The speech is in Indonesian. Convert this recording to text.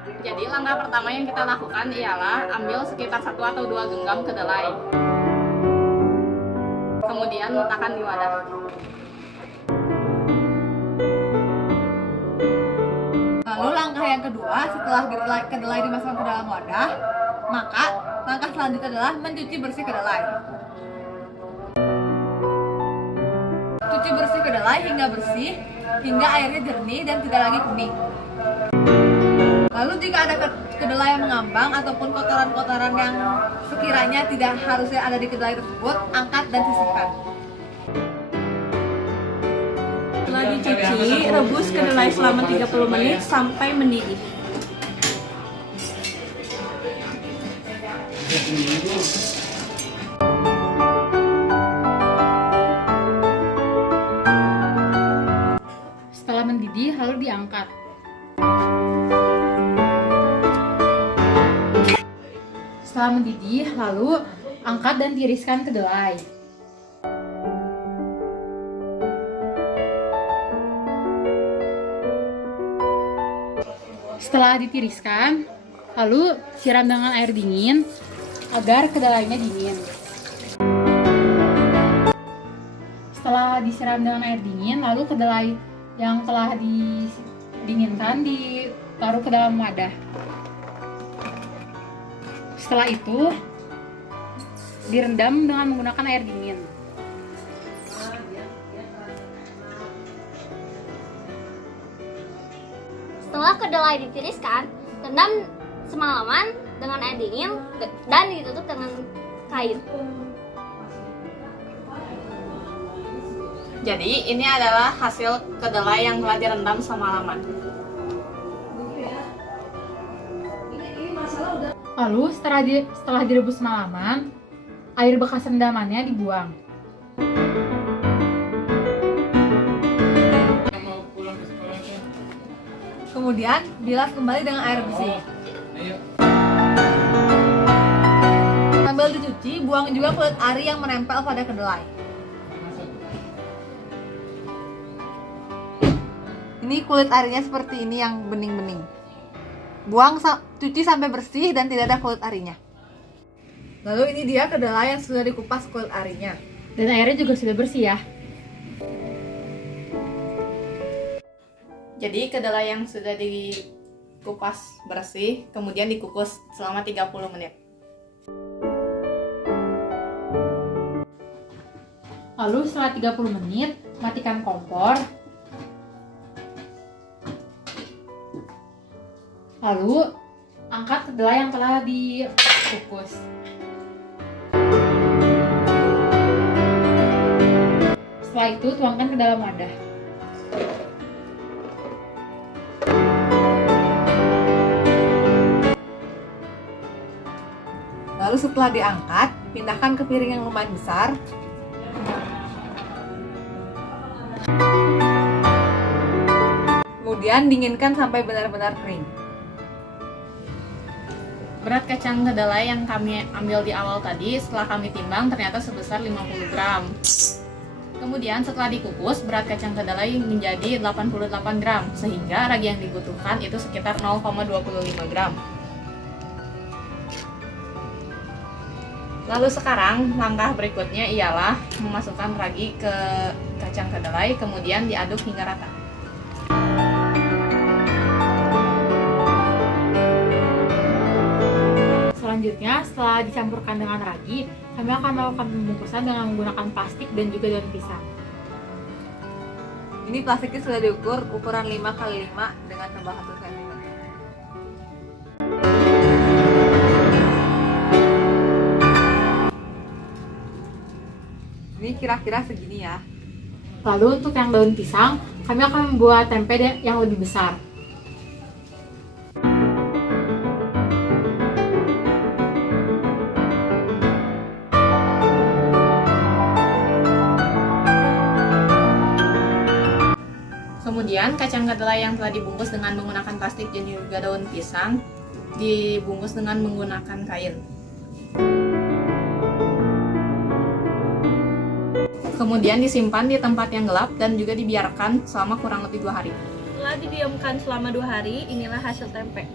Jadi langkah pertama yang kita lakukan ialah ambil sekitar 1 atau 2 genggam kedelai. Kemudian letakkan di wadah. Lalu langkah yang kedua, setelah kedelai dimasukkan ke dalam wadah, maka langkah selanjutnya adalah mencuci bersih kedelai. Cuci bersih kedelai hingga bersih, hingga airnya jernih dan tidak lagi kuning. Lalu jika ada kedelai yang mengambang ataupun kotoran-kotoran yang sekiranya tidak harusnya ada di kedelai tersebut, angkat dan sisihkan. Setelah dicuci, rebus kedelai selama 30 menit sampai mendidih. Setelah mendidih, lalu diangkat. Setelah mendidih, lalu angkat dan tiriskan kedelai. Setelah ditiriskan, lalu siram dengan air dingin agar kedelainya dingin. Setelah disiram dengan air dingin, lalu kedelai yang telah didinginkan ditaruh ke dalam wadah. Setelah itu, direndam dengan menggunakan air dingin. Setelah kedelai ditiriskan, rendam semalaman dengan air dingin dan ditutup dengan kain. Jadi ini adalah hasil kedelai yang telah direndam semalaman. Lalu setelah direbus semalaman, air bekas rendamannya dibuang. Kemudian bilas kembali dengan air bersih. Sambil dicuci, buang juga kulit ari yang menempel pada kedelai. Ini kulit arinya seperti ini yang bening-bening. Cuci sampai bersih dan tidak ada kulit arinya. Lalu ini dia kedelai yang sudah dikupas kulit arinya. Dan airnya juga sudah bersih ya. Jadi kedelai yang sudah dikupas bersih, kemudian dikukus selama 30 menit. Lalu setelah 30 menit, matikan kompor. Lalu angkat kedelai yang telah dikukus. Setelah itu tuangkan ke dalam wadah. Lalu setelah diangkat, pindahkan ke piring yang lumayan besar. Kemudian dinginkan sampai benar-benar kering. Berat kacang kedelai yang kami ambil di awal tadi, setelah kami timbang ternyata sebesar 50 gram. Kemudian setelah dikukus, berat kacang kedelai menjadi 88 gram, sehingga ragi yang dibutuhkan itu sekitar 0,25 gram. Lalu sekarang langkah berikutnya ialah memasukkan ragi ke kacang kedelai, kemudian diaduk hingga rata. Selanjutnya, setelah dicampurkan dengan ragi, kami akan melakukan pembungkusan dengan menggunakan plastik dan juga daun pisang. Ini plastiknya sudah diukur ukuran 5x5 dengan tebal 1 cm. Ini kira-kira segini ya. Lalu untuk yang daun pisang, kami akan membuat tempe yang lebih besar. Kemudian kacang kedelai yang telah dibungkus dengan menggunakan plastik dan juga daun pisang dibungkus dengan menggunakan kain. Kemudian disimpan di tempat yang gelap dan juga dibiarkan selama kurang lebih 2 hari. Setelah didiamkan selama 2 hari, inilah hasil tempe.